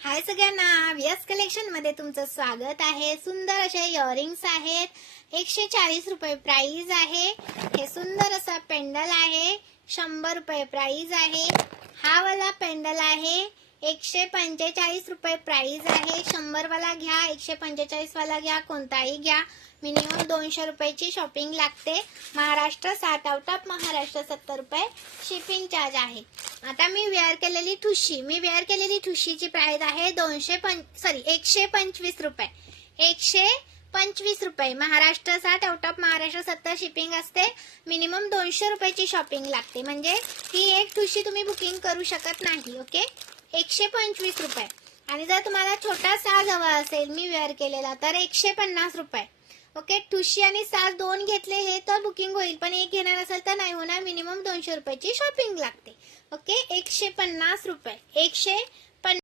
हाय सगळ्यांना, व्यास कलेक्शन मध्ये तुमचं स्वागत आहे। सुंदर असे इयरिंग्स आहेत, 140 रुपये प्राइस आहे। हे सुंदर असा पेंडल आहे, 100 रुपये प्राइस आहे। हा वाला पेंडल आहे, 145 रुपये प्राइस आहे। 100 वाला घ्या, 145 वाला घ्या, कोणताही घ्या। मिनिमम 200 रुपयाची शॉपिंग लागते। महाराष्ट्र 7, आउट ऑफ महाराष्ट्र 70 रुपये शिपिंग चार्ज आहे। आता मी वेअर केलेली ठुशीची प्राइस आहे 125 रुपये। 125 रुपये, Maharashtra 7, out of Maharashtra 70 shipping असते। मिनिमम 200 रुपयाची शॉपिंग लागते, म्हणजे ही एक ठुशी तुम्ही बुकिंग करू शकत नाही। ओके, 125 रुपये। आणि जर तुम्हाला छोटा साज हवा असेल मी वेअर केलेला तर 150 रुपये। ओके, ठुशी आणि साज दोन घेतले हे तर बुकिंग होईल, पण एक घेणार असेल तर नाही होणार। मिनिमम 200 रुपयाची शॉपिंग लागते। ओके, 150 रुपये,